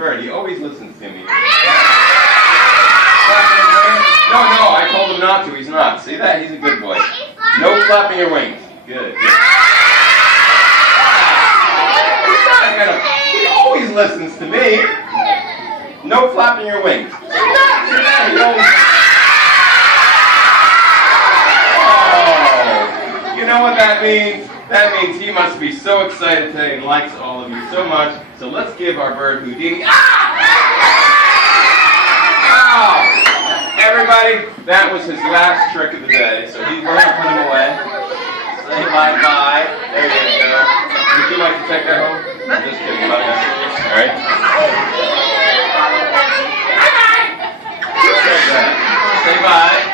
bird. He always listens to me. No, I told him not to. He's not. See that? He's a good boy. No flapping your wings. Good. He always listens to me. No flapping your wings. See that? He always... Oh, you know what that means? That means he must be so excited today and likes all of you so much. So let's give our bird Houdini. Everybody, that was his last trick of the day. So we're going to put him away. Say bye-bye. There you go. Would you like to take that home? I'm just kidding about that. All right? Say bye.